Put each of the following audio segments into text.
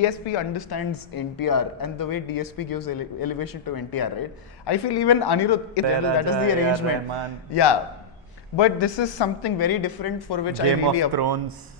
DSP understands NTR and the way DSP gives elevation to NTR, right? I feel even Anirudh, that is the arrangement. Yeah. But this is something very different for which Game I really... of Thrones.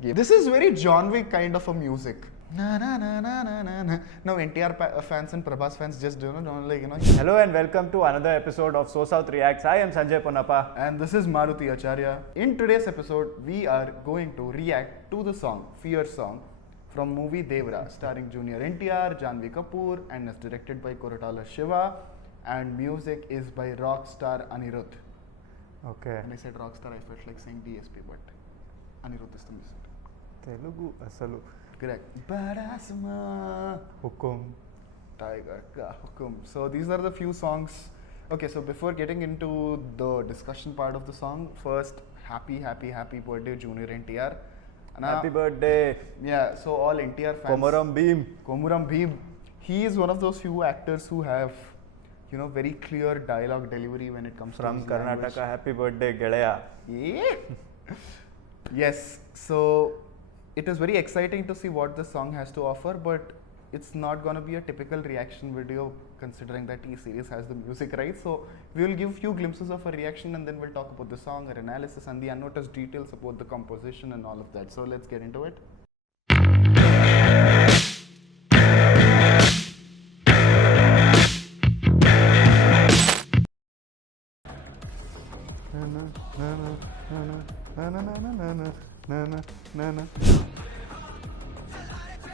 This is very Janhvi kind of a music. Na, na, na, na, na, na, na. Now NTR fans and Prabhas fans just don't like, Hello and welcome to another episode of SoSouth Reacts. I am Sanjay Ponappa. And this is Maruti Acharya. In today's episode, we are going to react to the song, Fear Song, from movie Devara, starring Junior NTR, Janhvi Kapoor, and is directed by Koratala Siva. And music is by rock star Anirudh. Okay. When I said rock star, I felt like saying DSP, but Anirudh is the music. Telugu asalu. Correct. Badasma. Hukum. Tiger ka hukum. So these are the few songs. Okay, so before getting into the discussion part of the song, first, happy birthday Junior NTR. Happy birthday. Yeah, so all NTR fans. Komuram Bheem. He is one of those few actors who have, very clear dialogue delivery when it comes from to Karnataka. Language. Happy birthday, Gelaya. Yeah. Yes, so it is very exciting to see what the song has to offer, but it's not going to be a typical reaction video considering that T-Series has the music rights. So we will give few glimpses of a reaction and then we'll talk about the song, our analysis and the unnoticed details about the composition and all of that. So let's get into it.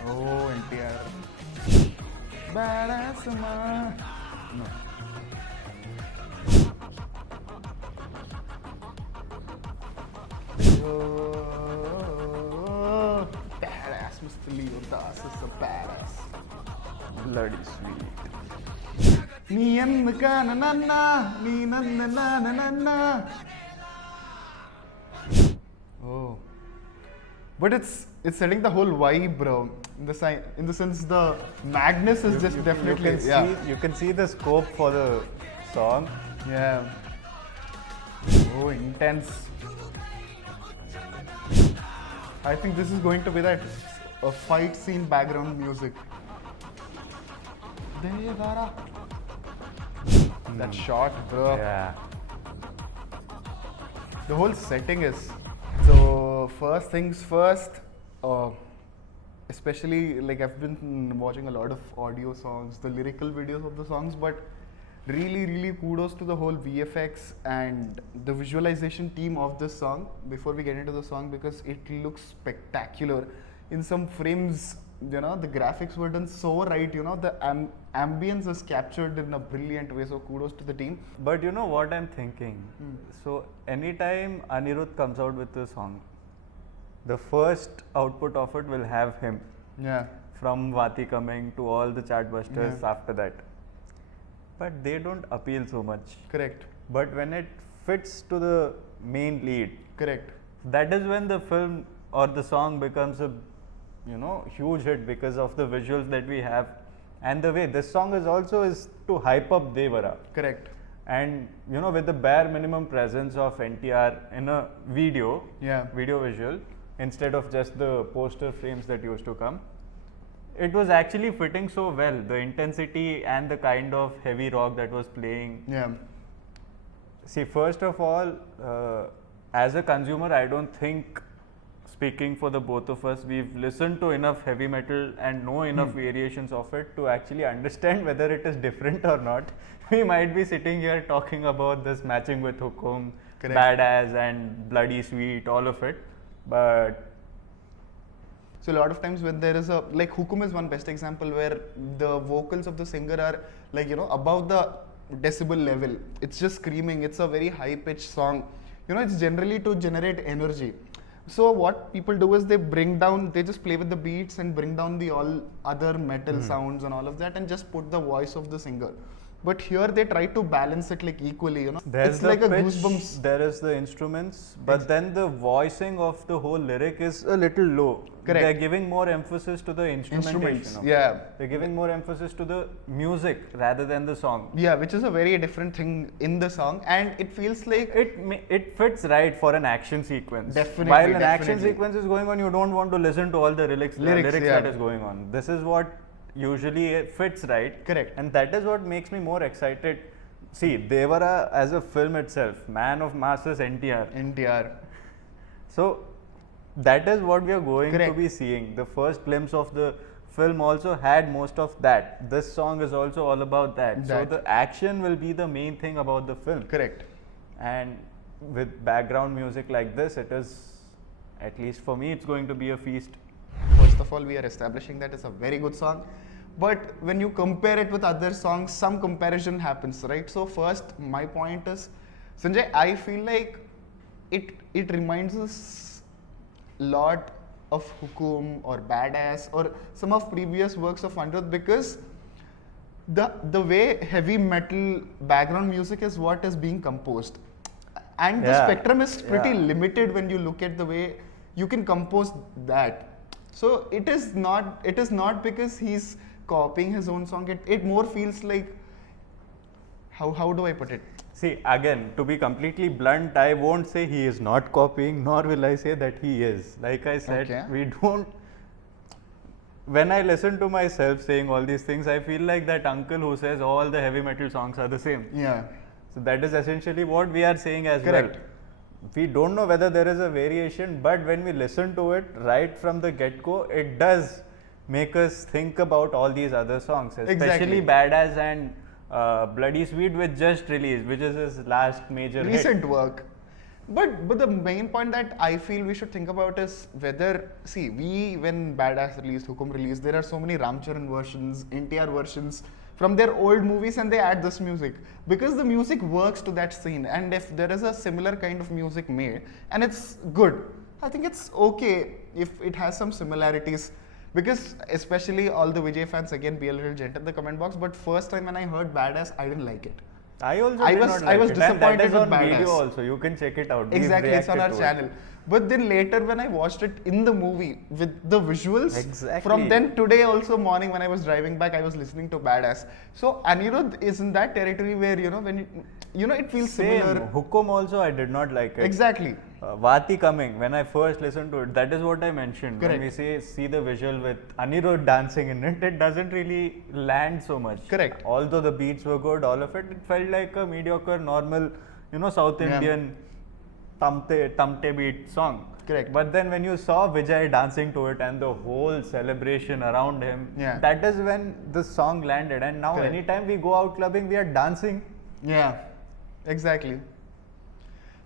Oh, NTR. Badasma. No. Oh, badass Mr. Leo Das is a badass. Bloody sweet. Nee enduka nanna, nee nanna nanna. Oh. But it's setting the whole vibe, bro. In the sense, the madness is just definitely. You can see the scope for the song. Yeah. Oh, intense. I think this is going to be that fight scene background music. Devara. That shot, bro. Yeah. The whole setting is. So first things first, especially like I've been watching a lot of audio songs, the lyrical videos of the songs, but really kudos to the whole VFX and the visualization team of this song before we get into the song, because it looks spectacular. In some frames, the graphics were done so right, the ambience is captured in a brilliant way, so kudos to the team. But you know what I'm thinking? So anytime Anirudh comes out with a song, the first output of it will have him. Yeah. From Vati coming to all the chartbusters after that. But they don't appeal so much. Correct. But when it fits to the main lead, correct, that is when the film or the song becomes a huge hit because of the visuals that we have and the way this song is to hype up Devara. Correct. And with the bare minimum presence of NTR in a video visual instead of just the poster frames that used to come, it was actually fitting so well, the intensity and the kind of heavy rock that was playing. Yeah. See, first of all, as a consumer, I don't think, speaking for the both of us, we've listened to enough heavy metal and know enough variations of it to actually understand whether it is different or not. We might be sitting here talking about this matching with Hukum, correct, Badass and Bloody Sweet, all of it. But so a lot of times when there is like Hukum is one best example where the vocals of the singer are like, above the decibel level. It's just screaming. It's a very high pitched song. It's generally to generate energy. So what people do is they just play with the beats and bring down the all other metal sounds and all of that and just put the voice of the singer. But here they try to balance it like equally, you know. There's it's the like a pitch, goosebumps. there is the instruments, but then the voicing of the whole lyric is a little low. Correct. They're giving more emphasis to the instrumentation. Instruments, of yeah. it. They're giving more emphasis to the music rather than the song. Yeah, which is a very different thing in the song, and it feels like It fits right for an action sequence. Definitely, While an action definitely. sequence is going on, you don't want to listen to all the lyrics yeah. that is going on. This is what usually fits right. Correct. And that is what makes me more excited. See, Devara as a film itself, man of masses, NTR. NTR. So that is what we are going Correct. to be seeing. The first glimpse of the film also had most of that. This song is also all about that. So That. the action will be the main thing about the film. Correct. And with background music like this, it is, at least for me, it's going to be a feast. First of all, we are establishing that it's a very good song. But when you compare it with other songs, some comparison happens, right? So first, my point is, Sanjay, I feel like it reminds us a lot of Hukum or Badass or some of previous works of Anirudh, because the way heavy metal background music is what is being composed. And the Yeah, spectrum is pretty yeah. limited when you look at the way you can compose that. So it is not because he's copying his own song. It more feels like, how do I put it? See, again, to be completely blunt, I won't say he is not copying, nor will I say that he is. Like I said, Okay. we don't. When I listen to myself saying all these things, I feel like that uncle who says all the heavy metal songs are the same. Yeah. So that is essentially what we are saying as Correct. well. We don't know whether there is a variation, but when we listen to it right from the get-go, it does make us think about all these other songs, especially Exactly. Badass and Bloody Sweet, which just released, which is his last major Recent hit. work. But the main point that I feel we should think about is whether, see, when Badass released, Hukum released, there are so many Ramcharan versions, NTR versions from their old movies, and they add this music because the music works to that scene. And if there is a similar kind of music made and it's good, I think it's okay if it has some similarities. Because especially all the Vijay fans, again, be a little gentle in the comment box, but first time when I heard Badass, I didn't like it. I also I did was- not I like was it. And that disappointed is with on video Badass. also. You can check it out. We've Exactly, it's on our reacted to it. channel. But then later when I watched it in the movie with the visuals, Exactly. from then today also morning when I was driving back, I was listening to Badass. So Anirudh is in that territory where, when it feels Same. similar. Hukum also, I did not like it. Exactly. Vati Coming, when I first listened to it, that is what I mentioned. Correct. When we see the visual with Anirudh dancing in it, it doesn't really land so much. Correct. Although the beats were good, all of it felt like a mediocre, normal, South Yeah. Indian tamte beat song. Correct. But then when you saw Vijay dancing to it and the whole celebration around him, Yeah. that is when the song landed. And now Correct. anytime we go out clubbing, we are dancing. Yeah, exactly.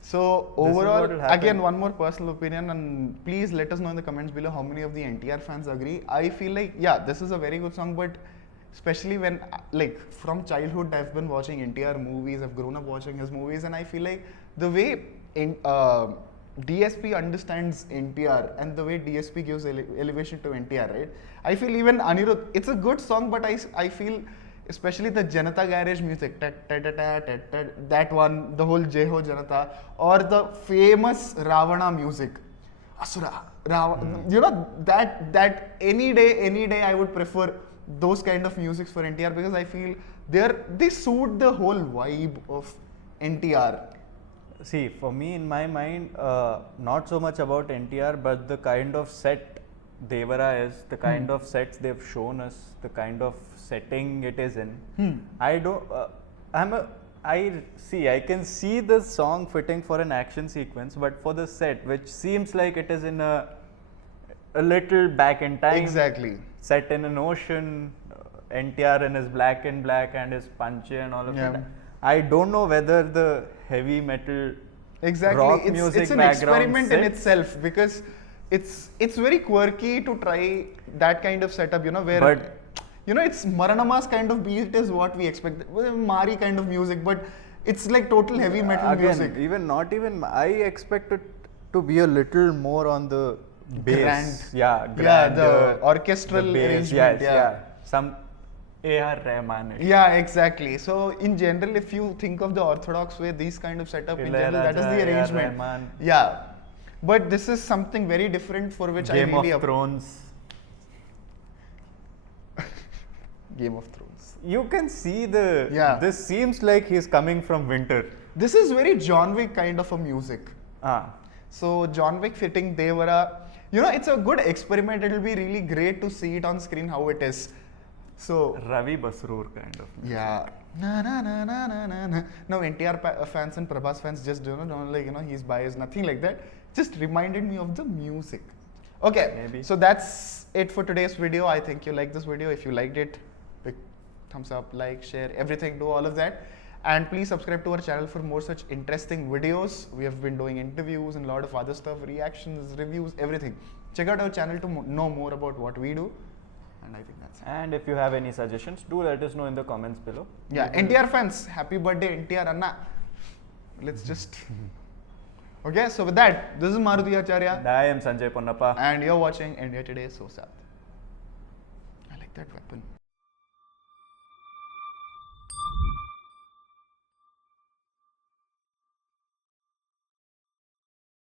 So This is what overall, will happen. again, one more personal opinion, and please let us know in the comments below how many of the NTR fans agree. I feel like, yeah, this is a very good song, but especially when, like, from childhood, I've been watching NTR movies, I've grown up watching his movies, and I feel like the way DSP understands NTR and the way DSP gives elevation to NTR, right? I feel even Anirudh, it's a good song, but I feel especially the Janata Garage music, that one, the whole Jai Ho Janata, or the famous Ravana music, Asura, that any day I would prefer those kind of musics for NTR, because I feel they suit the whole vibe of NTR. See, for me, in my mind, not so much about NTR, but the kind of set Devara is, the kind of sets they've shown us, the kind of setting it is in. I can see the song fitting for an action sequence, but for the set, which seems like it is in a little back in time. Exactly. Set in an ocean, NTR in his black and his punche and all of Yeah. it. I don't know whether the heavy metal Exactly, rock music it's an background experiment in sits. itself, because it's very quirky to try that kind of setup, where But- it's Maranamas kind of beat is what we expect, Mari kind of music, but it's like total heavy metal Again, music. I expect it to be a little more on the bass. Grand. Yeah, Yeah, grand, the orchestral the bass, arrangement, yes, yeah. Some A.R. Rahman. Yeah, exactly. So in general, if you think of the orthodox way, these kind of setup in general, that is the A.R. arrangement. Rahman. Yeah, but this is something very different for which I Game really of Thrones. Game of Thrones. You can see the. Yeah. This seems like he's coming from winter. This is very John Wick kind of a music. So John Wick fitting Devara. You know, it's a good experiment. It'll be really great to see it on screen how it is. So Ravi Basroor kind of. yeah. Na na na na na na na. Now NTR fans and Prabhas fans just don't like, he's biased, nothing like that. Just reminded me of the music. Okay, Maybe. so that's it for today's video. I think you liked this video. If you liked it, big thumbs up, like, share, everything, do all of that. And please subscribe to our channel for more such interesting videos. We have been doing interviews and a lot of other stuff, reactions, reviews, everything. Check out our channel to know more about what we do. And I think that's it. And if you have any suggestions, do let us know in the comments below. Yeah, NTR fans, happy birthday NTR Anna. Let's just... Okay, so with that, this is Maruti Acharya. I am Sanjay Ponnappa. And you're watching India Today SoSouth. I like that weapon.